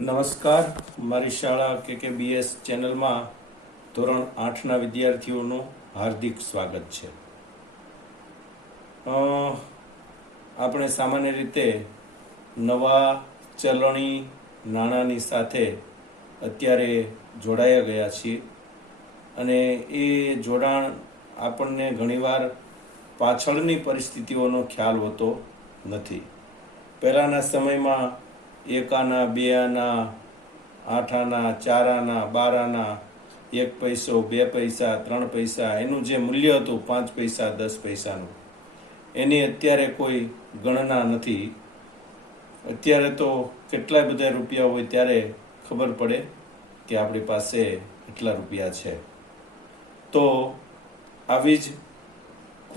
નમસ્કાર. મારી શાળા KKBS ચેનલમાં ધોરણ 8ના વિદ્યાર્થીઓનું હાર્દિક સ્વાગત છે. આપણે સામાન્ય રીતે નવા ચલણી નાણાંની સાથે અત્યારે જોડાયા ગયા છીએ અને એ જોડાણ આપણને ઘણીવાર પાછળની પરિસ્થિતિઓનો ખ્યાલ હોતો નથી. પહેલાંના સમયમાં 1 આના, 2 આના, 8 આના, 4 આના, 12 આના, 1 પૈસો, 2 પૈસા, 3 પૈસા એનું જે મૂલ્ય હતું 5 પૈસા, 10 પૈસાનું, એની અત્યારે કોઈ ગણના નથી. અત્યારે તો કેટલાય બધા રૂપિયા હોય ત્યારે ખબર પડે કે આપણી પાસે એટલા રૂપિયા છે. તો આવી જ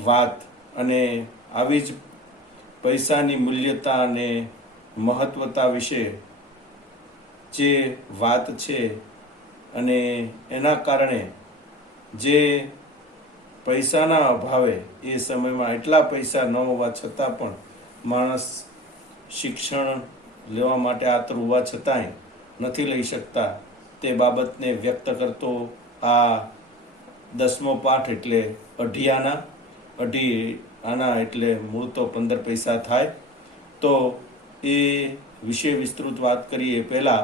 વાત અને આવી જ પૈસાની મૂલ્યતા અને મહત્વતા વિશે જે વાત છે અને એના કારણે જે પૈસાના અભાવે એ સમયમાં એટલા પૈસા ન હોવા છતાં પણ માણસ શિક્ષણ લેવા માટે આતુર હોવા છતાંય નથી લઈ શકતા, તે બાબતને વ્યક્ત કરતો આ 10મો પાઠ એટલે 2.5 આના. 2.5 આના એટલે મૂળ તો 15 પૈસા થાય. તો એ વિશે વિસ્તૃત વાત કરીએ પહેલાં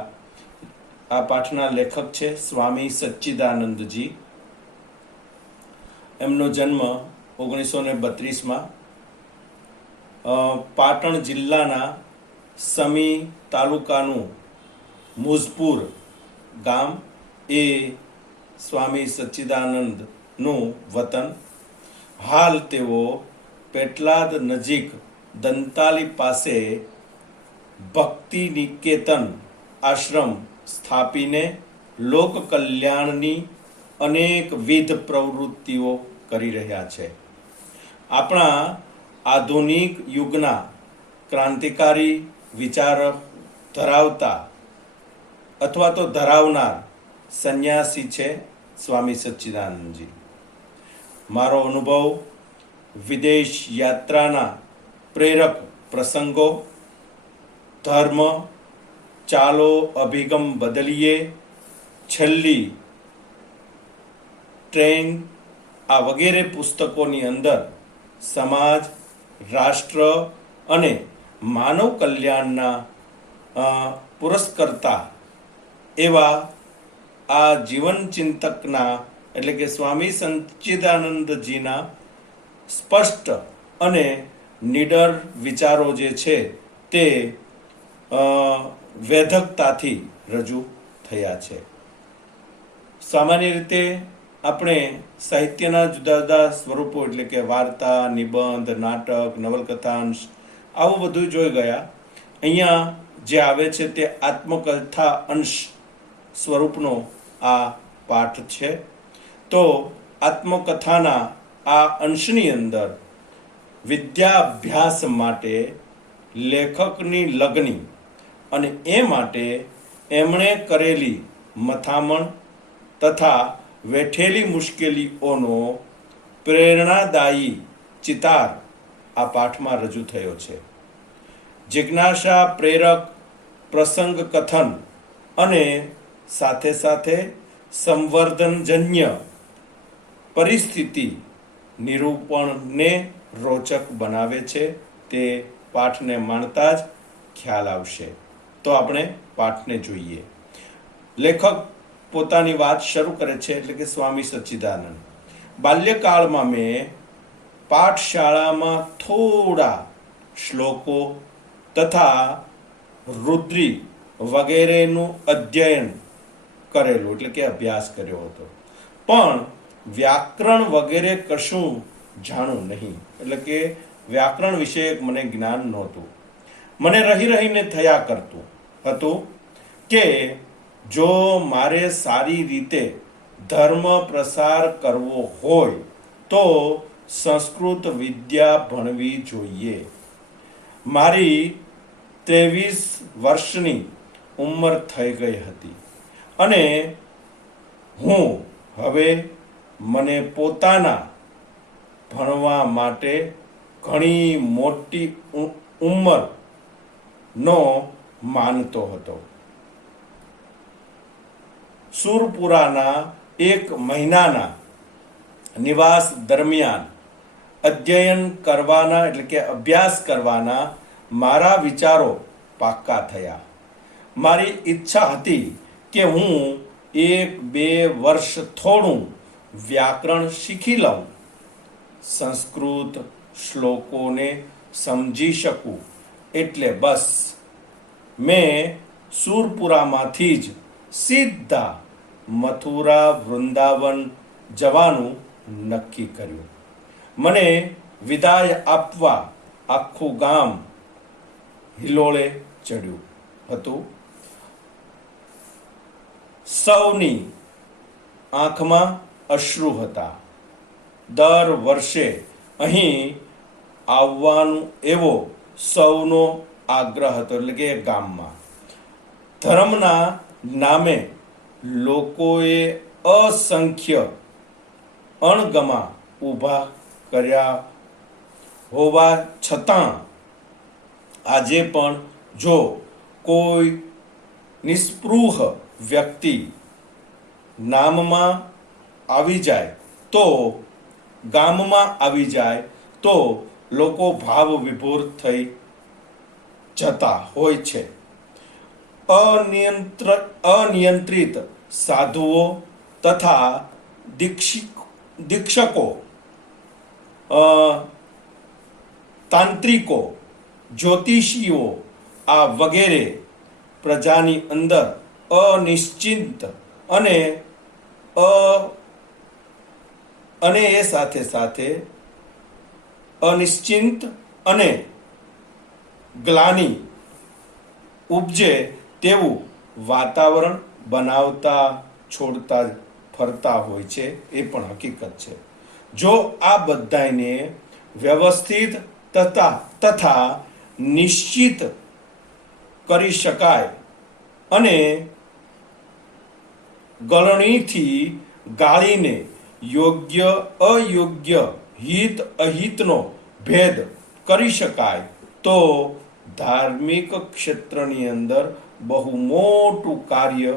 આ પાઠના લેખક છે સ્વામી સચ્ચિદાનંદજી. એમનો જન્મ 1932માં પાટણ જિલ્લાના સમી તાલુકાનું મુઝપુર ગામ એ સ્વામી સચ્ચિદાનંદનું વતન. હાલ તેઓ પેટલાદ નજીક દંતાલી પાસે ભક્તિ નિકેતન આશ્રમ સ્થાપીને લોક કલ્યાણની અનેકવિધ પ્રવૃત્તિઓ કરી રહ્યા છે. આપણા આધુનિક યુગના ક્રાંતિકારી વિચાર ધરાવતા અથવા તો ધરાવનાર સંન્યાસી છે સ્વામી સચ્ચિદાનંદજી. મારો અનુભવ વિદેશ યાત્રાના પ્રેરક પ્રસંગો, ધર્મ, ચાલો અભિગમ બદલીએ, છેલ્લી ટ્રેન, આ વગેરે પુસ્તકોની અંદર સમાજ, રાષ્ટ્ર અને માનવ કલ્યાણના પુરસ્કર્તા એવા આ જીવન ચિંતકના એટલે કે સ્વામી સચ્ચિદાનંદજીના સ્પષ્ટ અને નિડર વિચારો જે છે તે વેધકતાથી રજૂ થયા છે. સામાન્ય રીતે આપણે સાહિત્યના જુદા જુદા સ્વરૂપો એટલે કે વાર્તા, નિબંધ, નાટક, નવલકથાંશ આવું બધું જોઈ ગયા. અહીંયા જે આવે છે તે આત્મકથા અંશ સ્વરૂપનો આ પાઠ છે. તો આત્મકથાના આ અંશની અંદર વિદ્યાભ્યાસ માટે લેખકની લગની અને એ માટે એમણે કરેલી મથામણ તથા વેઠેલી મુશ્કેલીઓનો પ્રેરણાદાયી ચિતાર આ પાઠમાં રજૂ થયો છે. જિજ્ઞાસા પ્રેરક પ્રસંગ કથન અને સાથે સાથે સંવર્ધનજન્ય પરિસ્થિતિ નિરૂપણને રોચક બનાવે છે. તે પાઠને માણતા જ ખ્યાલ આવશે. તો આપણે પાઠને જોઈએ. લેખક પોતાની વાત શરૂ કરે છે એટલે કે સ્વામી સચ્ચિદાનંદ. બાલ્યકાળમાં મેં પાઠશાળામાં થોડા શ્લોકો તથા રુદ્રી વગેરેનું અધ્યયન કરેલું એટલે કે અભ્યાસ કર્યો હતો, પણ વ્યાકરણ વગેરે કશું જાણું નહીં. એટલે કે વ્યાકરણ વિશે મને જ્ઞાન નહોતું. મને રહી રહીને થયા કરતું હતું કે જો મારે સારી રીતે ધર્મ પ્રસાર કરવો હોય તો સંસ્કૃત વિદ્યા ભણવી જોઈએ. મારી 23 વર્ષની ઉંમર થઈ ગઈ હતી અને હું હવે મને પોતાના ભણવા માટે ઘણી મોટી ઉંમરનો માનતો હતો. સુરપુરાના એક મહિનાના નિવાસ દરમિયાન અધ્યયન કરવાના એટલે કે અભ્યાસ કરવાના મારા વિચારો પાક્કા થયા. મારી ઈચ્છા હતી કે હું 1-2 વર્ષ થોડું વ્યાકરણ શીખી લઉં, સંસ્કૃત શ્લોકોને સમજી શકું. એટલે બસ મેં સુરપુરામાંથી જ સીધા મથુરા વૃંદાવન જવાનું નક્કી કર્યું. મને વિદાય આપવા આખું ગામ હિલોળે ચડ્યું હતું. સૌની આંખમાં અશ્રુ હતા. દર વર્ષે અહીં આવવાનું એવો સૌનો આગ્રહ હતો. એટલે કે ગામમાં ધર્મના નામે લોકોએ અસંખ્ય અણગમા ઊભા કર્યા હોવા છતાં આજે પણ જો કોઈ નિસ્પૃહ વ્યક્તિ નામમાં આવી જાય તો ગામમાં આવી જાય તો લોકો ભાવ વિભોર થઈ જતા હોય છે. અનિયંત્રિત સાધુઓ તથા દીક્ષકો, તાંત્રિકો, જ્યોતિષીઓ આ વગેરે પ્રજાની અંદર અનિશ્ચિત અને એ સાથે સાથે અનિશ્ચિત અને ગ્લાનિ ઉપજે તેવું વાતાવરણ બનાવતા છોડતા ફરતા હોય છે. એ પણ હકીકત છે. જો આ બધાને વ્યવસ્થિત તથા નિશ્ચિત કરી શકાય અને ગળણીથી ગાળીને યોગ્ય અયોગ્ય હિત અહિતનો ભેદ કરી શકાય તો ધાર્મિક ક્ષેત્રની અંદર બહુ મોટું કાર્ય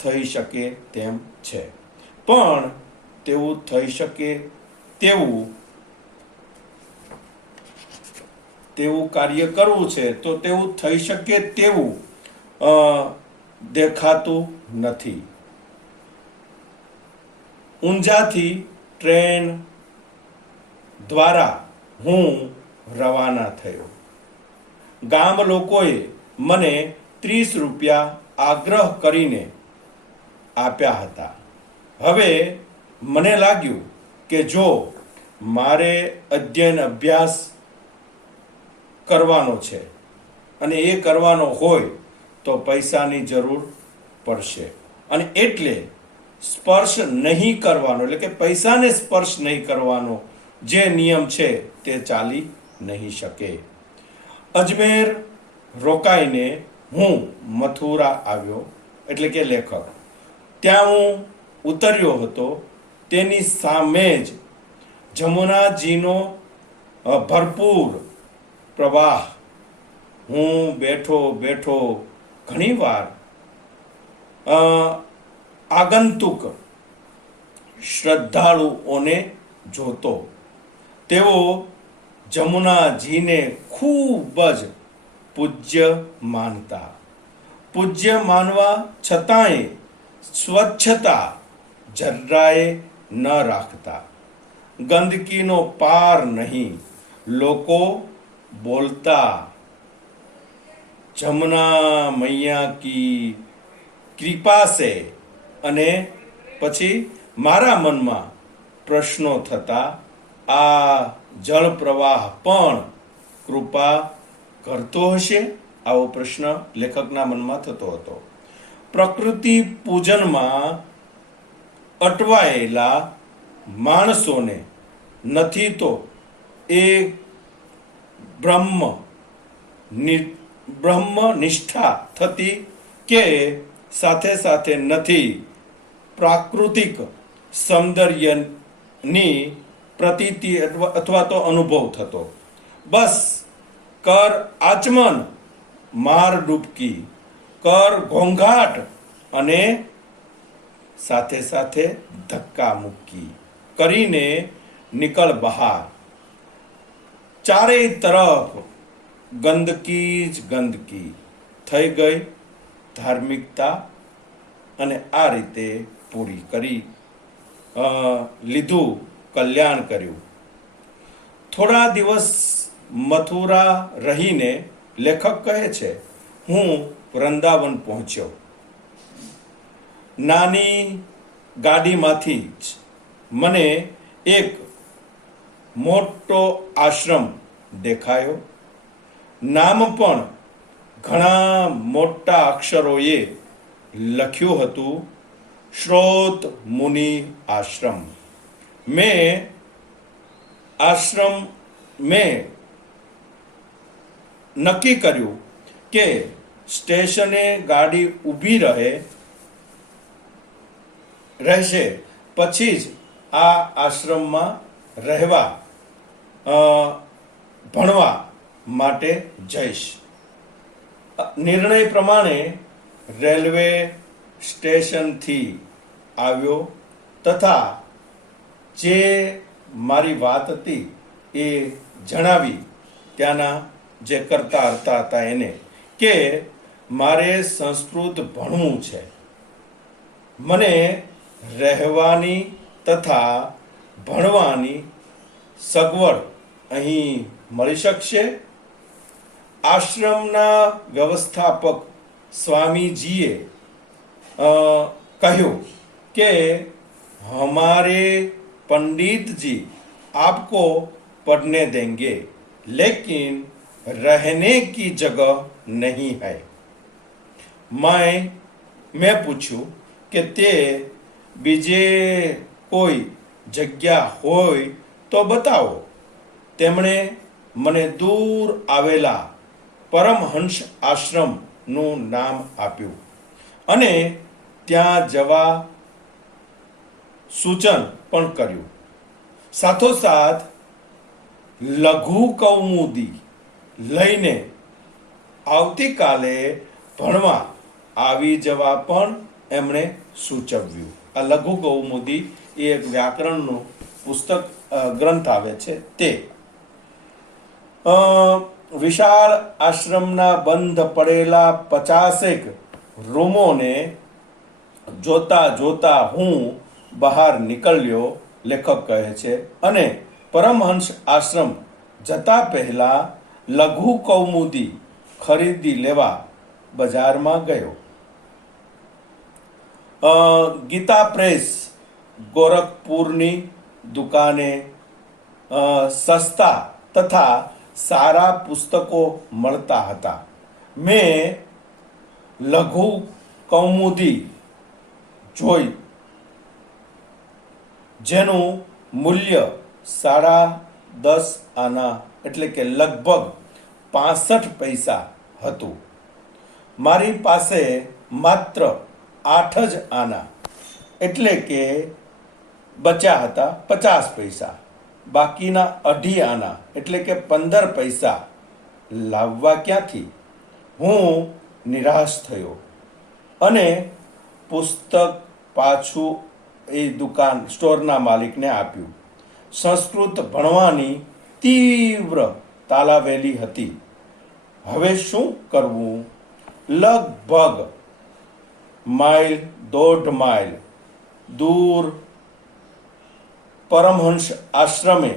થઈ શકે તેમ છે. પણ તેવું થઈ શકે તેવું કાર્ય કરવું છે તો તેવું થઈ શકે તેવું દેખાતું નથી. ઊંઝાથી ટ્રેન દ્વારા હું રવાના થયો. ગામ લોકોએ મને 30 રૂપિયા આગ્રહ કરીને આપ્યા હતા. હવે મને લાગ્યું કે જો મારે અધ્યયન અભ્યાસ કરવાનો છે અને એ કરવાનો હોય તો પૈસાની જરૂર પડશે અને એટલે સ્પર્શ નહીં કરવાનો એટલે કે પૈસાને સ્પર્શ નહીં કરવાનો જે નિયમ છે તે ચાલી નહીં શકે. અજમેર રોકાઈને હું મથુરા આવ્યો એટલે કે લેખક. ત્યાં હું ઉતર્યો હતો. તેની સામે જ જમુનાજીનો ભરપૂર પ્રવાહ. હું બેઠો ઘણીવાર આગંતુક શ્રદ્ધાળુઓને જોતો. તેઓ જમુનાજીને ખૂબ જ પૂજ્ય માનતા. પૂજ્ય માનવા છતાંય સ્વચ્છતા જરાય ન રાખતા. ગંદકીનો પાર નહીં. લોકો બોલતા જમના મૈયા કી કૃપા સે અને પછી મારા મનમાં પ્રશ્નો થતા આ જળ પ્રવાહ પણ કૃપા કરતો હશે? આવો પ્રશ્ન લેખકના મનમાં થતો હતો. પ્રકૃતિ પૂજનમાં અટવાયેલા માણસોને નથી તો એ બ્રહ્મ નિષ્ઠા થતી કે સાથે સાથે નથી પ્રાકૃતિક સૌંદર્યની પ્રતીતિ અથવા તો અનુભવ થતો. બસ કર આચમન, માર ડૂબકી, કર ઘોંઘાટ અને સાથે સાથે ધક્કા મૂકી કરીને નીકળ બહાર. ચારેય તરફ ગંદકી જ ગંદકી થઈ ગઈ. ધાર્મિકતા અને આ રીતે પૂરી કરી લીધું, કલ્યાણ કર્યું. થોડા દિવસ મથુરા રહીને લેખક કહે છે, હું વૃંદાવન પહોંચ્યો. નાની ગાડીમાંથી જ મને એક મોટો આશ્રમ દેખાયો. નામ પણ ઘણા મોટા અક્ષરોએ લખ્યું હતું, શ્રોત મુનિ આશ્રમ. મેં નક્કી કર્યું કે સ્ટેશને ગાડી ઊભી રહેશે પછી જ આ આશ્રમમાં રહેવા ભણવા માટે જઈશ. નિર્ણય પ્રમાણે રેલવે સ્ટેશનથી આવ્યો તથા જે મારી વાત હતી એ જણાવી ત્યાંના જે કરતા હતા એને કે મારે સંસ્કૃત ભણવું છે, મને રહેવાની તથા ભણવાની સગવડ અહીં મળી શકશે. આશ્રમના વ્યવસ્થાપક સ્વામીજીએ કહ્યું કે हमारे पंडित जी आपको पढ़ने देंगे, लेकिन रहने की जगह नहीं है. मैं पूछूं કે તે બીજે કોઈ જગ્યા હોય તો બતાવો. તેમણે મને દૂર આવેલા પરમહંસ આશ્રમનું નામ આપ્યું અને ત્યાં જવા સૂચન પણ કર્યું. સાથોસાથ લઘુ કૌમુદી લઈને આવતીકાલે ભણવા આવી જવા પણ એમણે સૂચવ્યું. આ લઘુ કૌમુદી એ એક વ્યાકરણનું પુસ્તક ગ્રંથ આવે છે તે. વિશાળ આશ્રમના બંધ પડેલા 50 રૂમોને જોતા જોતા હું બહાર નીકળ્યો, લેખક કહે છે, અને પરમહંસ આશ્રમ જતા પહેલા લઘુ કૌમુદી ખરીદી લેવા બજારમાં ગયો. ગીતા પ્રેસ ગોરખપુરની દુકાને સસ્તા તથા સારા પુસ્તકો મળતા હતા. મેં લઘુ કૌમુદી જોઈ જેનું મૂલ્ય 10.5 આના એટલે કે લગભગ 65 પૈસા હતું. મારી પાસે માત્ર 8 જ આના એટલે કે બચ્યા હતા 50 પૈસા. બાકીના 2.5 આના એટલે કે 15 પૈસા લાવવા ક્યાંથી? હું નિરાશ થયો અને પુસ્તક પાછું એ દુકાન સ્ટોરના માલિકને આપ્યું. સંસ્કૃત ભણવાની તીવ્ર તાલાવેલી હતી. હવે શું કરવું? લગભગ 1.5 માઇલ દૂર પરમહંસ આશ્રમે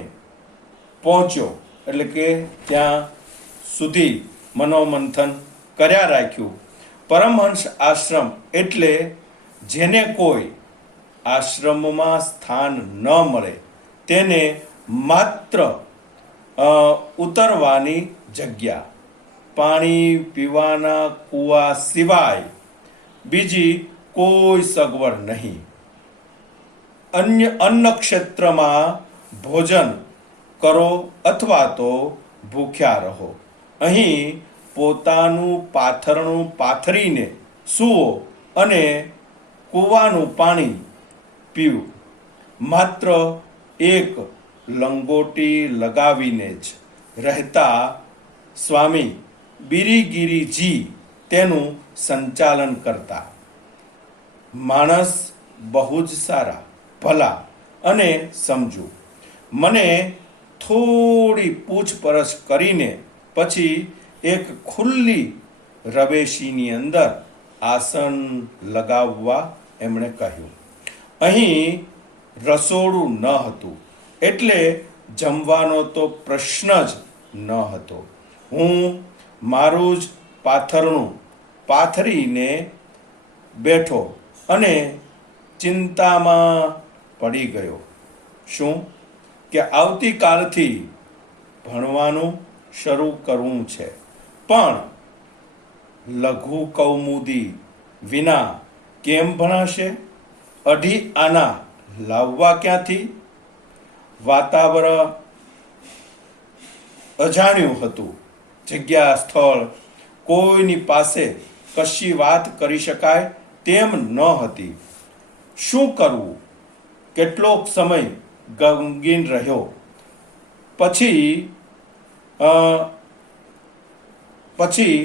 પહોંચ્યો એટલે કે ત્યાં સુધી મનોમંથન કર્યા રાખ્યું. પરમહંસ આશ્રમ એટલે જેને કોઈ આશ્રમમાં સ્થાન ન મળે તેને માત્ર ઉતરવાની જગ્યા, પાણી પીવાના કૂવા સિવાય બીજી કોઈ સગવડ નહીં. અન્ન ક્ષેત્રમાં ભોજન કરો અથવા તો ભૂખ્યા રહો. અહીં પોતાનું પાથરણું પાથરીને સૂવો અને કૂવાનું પાણી પીવું. માત્ર એક લંગોટી લગાવીને જ રહેતા સ્વામી બિરીગિરીજી તેનું સંચાલન કરતા. માણસ બહુ જ સારા, ભલા અને સમજુ. મને થોડી પૂછપરછ કરીને પછી એક ખુલ્લી રવેશીની અંદર આસન લગાવવા એમણે કહ્યું. અહીં રસોડું ન હતું એટલે જમવાનો તો પ્રશ્ન જ ન હતો. હું મારું જ પાથરણું પાથરીને બેઠો અને ચિંતામાં પડી ગયો. શું કે આવતીકાલથી ભણવાનું શરૂ કરવું છે, પણ લઘુ કૌમુદી વિના કેમ ભણાશે? અઢી આના લાવવા ક્યાંથી? વાતાવરણ અજાણ્યું હતું. જગ્યા, સ્થળ, કોઈની પાસે કશી વાત કરી શકાય તેમ ન હતી. શું કરવું? કેટલોક સમય ગમગીન રહ્યો. પછી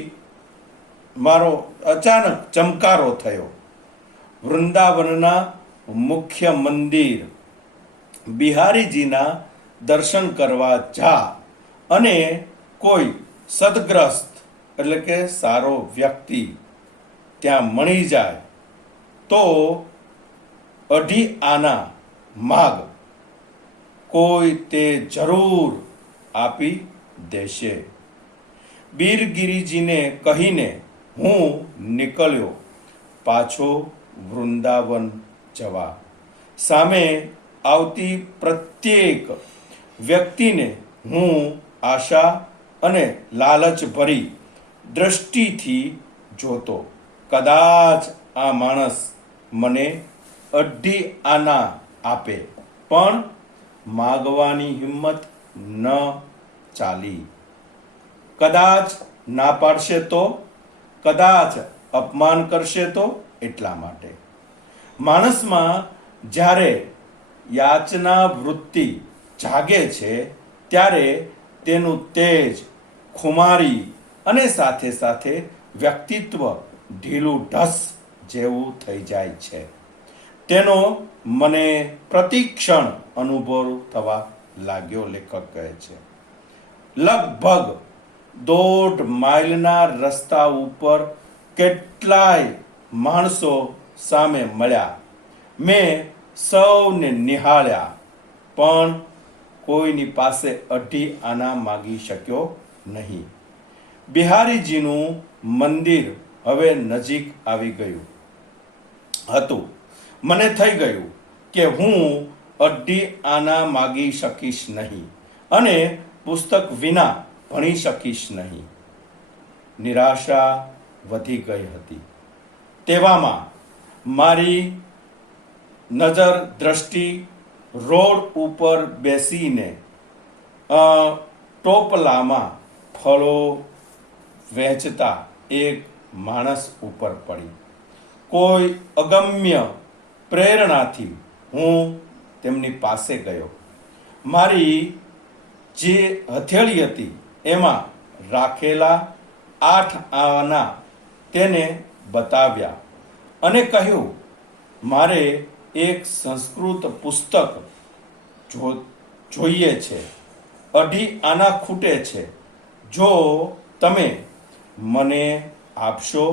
મારો અચાનક ચમકારો થયો. વૃંદાવનના મુખ્ય મંદિર બિહારીજીના દર્શન કરવા જા અને કોઈ સદગ્રસ્ત એટલે કે સારો વ્યક્તિ ત્યાં મળી જાય તો અઢી આના માગ, કોઈ તે જરૂર આપી દેશે. બીરગીરીજીને કહીને હું નીકળ્યો પાછો વૃંદાવન જવા. સામે આવતી પ્રત્યેક વ્યક્તિને હું આશા અને લાલચ ભરી દ્રષ્ટિથી જોતો. કદાચ આ માણસ મને અઢી આના આપે, પણ માગવાની હિંમત ન ચાલી. કદાચ ના પાડશે તો, કદાચ અપમાન કરશે તો, એટલા માટે. માણસમાં જ્યારે યાચના વૃત્તિ જાગે છે ત્યારે તેનું તેજ, ખુમારી અને સાથે સાથે વ્યક્તિત્વ ઢીલું ઢસ જેવું થઈ જાય છે. તેનો મને પ્રતિક્ષણ અનુભવ થવા લાગ્યો, લેખક કહે છે. લગભગ 1.5 માઇલના રસ્તા ઉપર કેટલાય માણસો સામે મળ્યા. મેં સૌને નિહાળ્યા, પણ કોઈની પાસે અઢી આના માગી શક્યો નહીં. બિહારીજીનું મંદિર હવે નજીક આવી ગયું હતું. મને થઈ ગયું કે હું અઢી આના માગી શકીશ નહીં અને પુસ્તક વિના ભણી શકીશ નહીં. નિરાશા વધી ગઈ હતી. તેવામાં મારી નજર દ્રષ્ટિ રોડ ઉપર બેસીને ટોપલામાં ફળો વહેંચતા એક માણસ ઉપર પડી. કોઈ અગમ્ય પ્રેરણાથી હું તેમની પાસે ગયો. મારી જે હથેળી હતી એમાં રાખેલા 8 આના તેને બતાવ્યા અને કહ્યું, મારે એક સંસ્કૃત પુસ્તક જોઈએ છે. અઢી આના ખૂટે છે. જો તમે મને આપશો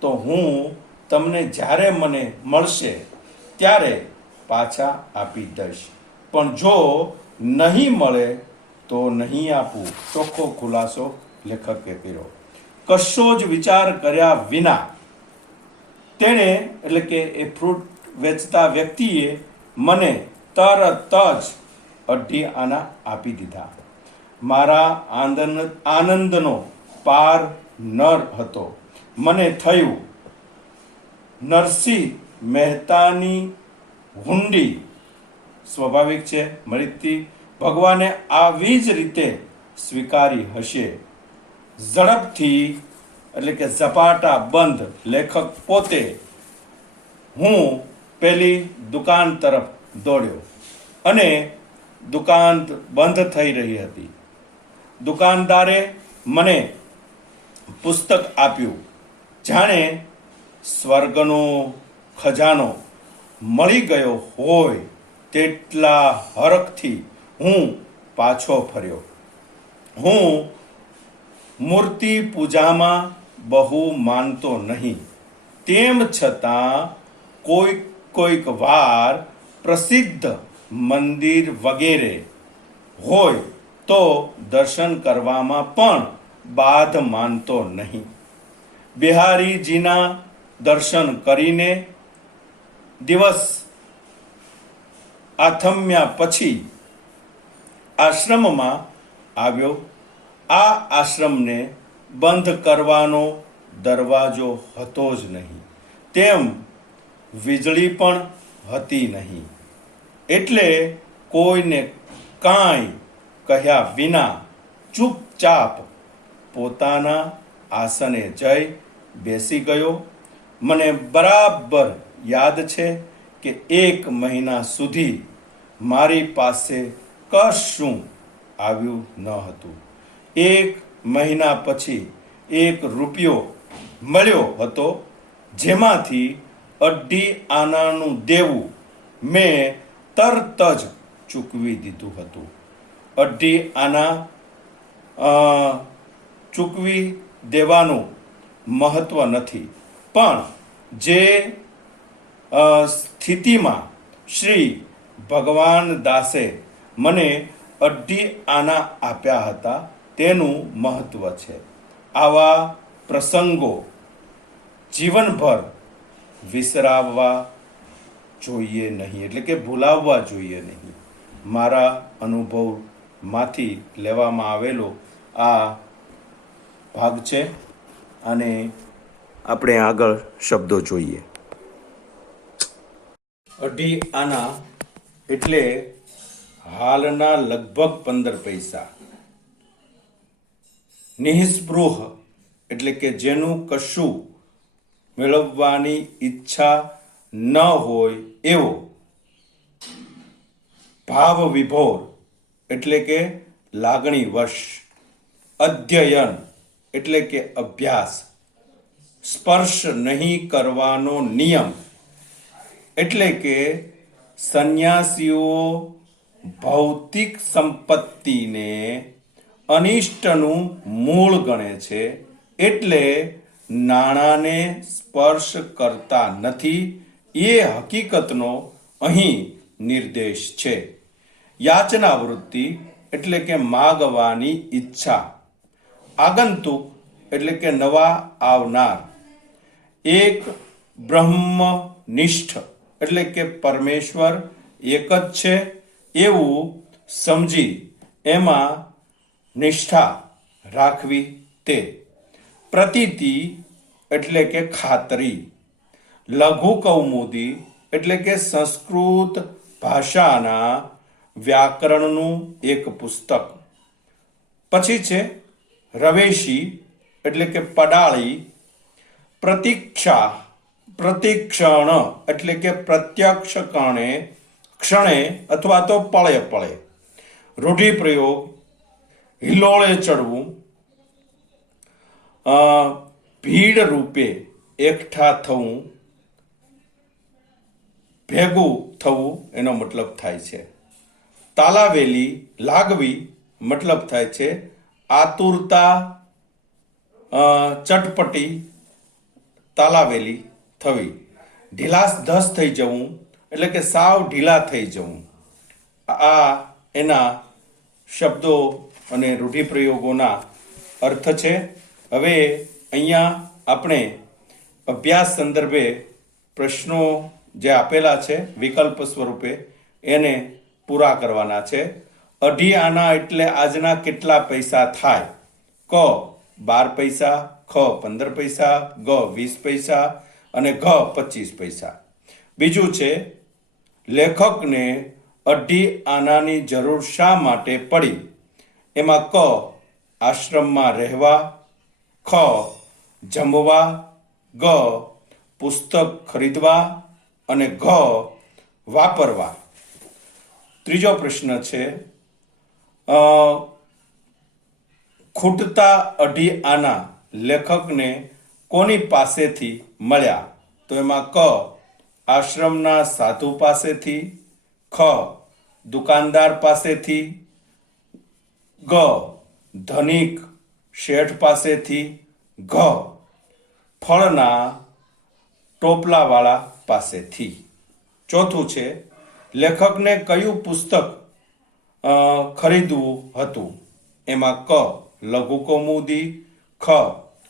તો હું તમને જ્યારે મને મળશે ત્યારે પાછા આપી દઈશ, પણ જો નહીં મળે તો નહીં આપું. ચોખ્ખો ખુલાસો લેખકે કર્યો. કશો જ વિચાર કર્યા વિના તેણે એટલે કે એ ફ્રૂટ વેચતા વ્યક્તિએ મને તરત જ અઢી આના આપી દીધા. મારા આનંદનો પાર ન હતો. મને થયું નરસિંહ મહેતાની હુંડી સ્વાભાવિક છે મળી, ભગવાને આવી જ રીતે સ્વીકારી હશે. ઝડપથી એટલે કે ઝપાટા બંધ લેખક પોતે હું પેલી દુકાન તરફ દોડ્યો અને દુકાન બંધ થઈ રહી હતી. દુકાનદારે મને પુસ્તક આપ્યું. જાણે સ્વર્ગનો ખજાનો મળી ગયો હોય તેટલા હરખથી હું પાછો ફર્યો. હું મૂર્તિ પૂજામાં બહુ માનતો નહીં, તેમ છતાં કોઈક વાર પ્રસિદ્ધ મંદિર વગેરે હોય તો દર્શન કરવામાં પણ બાધ માનતો નહીં. બિહારીજીના દર્શન કરીને દિવસ આથમ્યા પછી આશ્રમમાં આવ્યો. આ આશ્રમને બંધ કરવાનો દરવાજો હતો જ નહીં, તેમ વીજળી પણ હતી નહીં. એટલે કોઈને કાંઈ કહ્યા વિના ચૂપચાપ પોતાના આસને જઈ બેસી ગયો. મને બરાબર યાદ છે કે 1 મહિના સુધી મારી પાસે કશું આવ્યું ન હતું. 1 મહિના પછી 1 રૂપિયો મળ્યો હતો, જેમાંથી 2.5 આનાનું દેવું મેં તરત જ ચૂકવી દીધું હતું. 2.5 આના ચૂકવી દેવાનું મહત્વ નથી, પણ જે સ્થિતિમાં શ્રી ભગવાન દાસે મને 2.5 આના આપ્યા હતા તેનું મહત્વ છે. આવા પ્રસંગો જીવનભર વિસરાવવા જોઈએ નહીં, એટલે કે ભૂલાવવા જોઈએ નહીં. મારા અનુભવમાંથી લેવામાં આવેલો આ ભાગ છે અને આપણે આગળ શબ્દો જોઈએ. 2.5 આના એટલે હાલના લગભગ 15 પૈસા. નિઃસ્પૃહ એટલે કે જેનું કશું મેળવવાની ઈચ્છા ન હોય એવો. ભાવ વિભોર એટલે કે લાગણી વશ. અધ્યયન એટલે કે અભ્યાસ. સ્પર્શ નહીં કરવાનો નિયમ એટલે કે સંન્યાસીઓ ભૌતિક સંપત્તિને અનિષ્ટનું મૂળ ગણે છે, એટલે નાણાંને સ્પર્શ કરતા નથી એ હકીકતનો અહીં નિર્દેશ છે. યાચના વૃત્તિ એટલે કે માગવાની ઈચ્છા. આગંતુક એટલે કે નવા આવનાર. એક બ્રહ્મનિષ્ઠ એટલે કે પરમેશ્વર એક જ છે એવું સમજી એમાં નિષ્ઠા રાખવી તે. પ્રતીતિ એટલે કે ખાતરી. લઘુ કૌમુદી એટલે કે સંસ્કૃત ભાષાના વ્યાકરણનું એક પુસ્તક. પછી છે રવેશી એટલે કે પડાળી. પ્રતિક્ષણ એટલે કે પ્રત્યક્ષ ક્ષણે અથવા તો પળે પળે. રૂઢિપ્રયોગ હિલોળે ચડવું. ભીડ રૂપે એકઠા થવું, ભેગું થવું એનો મતલબ થાય છે. તાલાવેલી લાગવી મતલબ થાય છે આતુરતા, ચટપટી, તાલાવેલી થવી. ઢીલાસ ધસ થઈ જવું એટલે કે સાવ ઢીલા થઈ જવું. આ એના શબ્દો અને રૂઢિપ્રયોગોના અર્થ છે. હવે અહીંયા આપણે અભ્યાસ સંદર્ભે પ્રશ્નો જે આપેલા છે વિકલ્પ સ્વરૂપે એને પૂરા કરવાના છે. 2.5 આના એટલે આજના કેટલા પૈસા થાય? ક 12 પૈસા, ખ 15 પૈસા, ગ 20 પૈસા અને ઘ 25 પૈસા. બીજું છે લેખકને 2.5 આનાની જરૂર શા માટે પડી? એમાં ક આશ્રમમાં રહેવા, ખ જમવા, ગ પુસ્તક ખરીદવા અને ઘ વાપરવા. ત્રીજો પ્રશ્ન છે ખૂટતા 2.5 આના લેખકને કોની પાસેથી મળ્યા? તો એમાં ક આશ્રમના સાધુ પાસેથી, ખ દુકાનદાર પાસેથી, ગ ધનિક શેઠ પાસેથી, ઘ ફળના ટોપલાવાળા પાસેથી. ચોથું છે લેખકને કયું પુસ્તક ખરીદવું હતું? એમાં ક લઘુકૌમુદી, ખ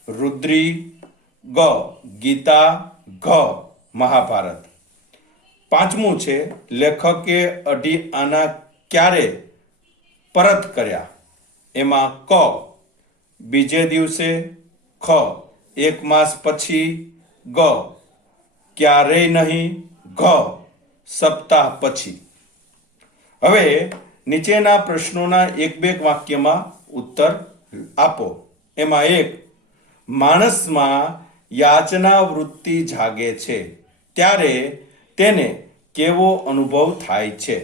રુદ્રી, ગ ગીતા, ઘ મહાભારત. પાંચમું છે લેખકે 2.5 આના ક્યારે પરત કર્યા? એમાં ક બીજે દિવસે, ખ 1 માસ પછી, ગ ક્યારેય નહીં, ઘ સપ્તાહ પછી. હવે નીચેના પ્રશ્નોના 1-2 વાક્યમાં ઉત્તર આપો. એમાં 1 માણસમાં યાચના વૃત્તિ જાગે છે ત્યારે તેને કેવો અનુભવ થાય છે?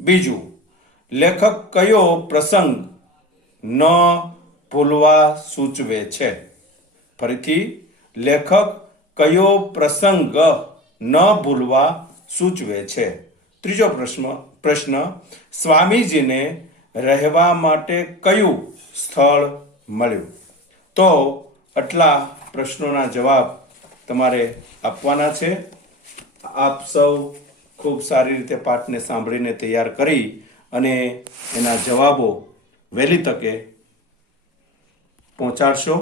બીજું, લેખક કયો પ્રસંગ ન ભૂલવા સૂચવે છે? ફરીથી, લેખક કયો પ્રસંગ ન ભૂલવા સૂચવે છે? ત્રીજો પ્રશ્ન સ્વામીજીને રહેવા માટે કયું સ્થળ મળ્યું? તો આટલા પ્રશ્નોના જવાબ તમારે આપવાના છે. આપ સૌ ખૂબ સારી રીતે પાઠને સાંભળીને તૈયાર કરી અને એના જવાબો વહેલી તકે પહોંચાડશો.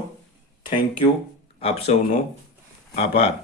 Thank you. આપ સૌનો આભાર.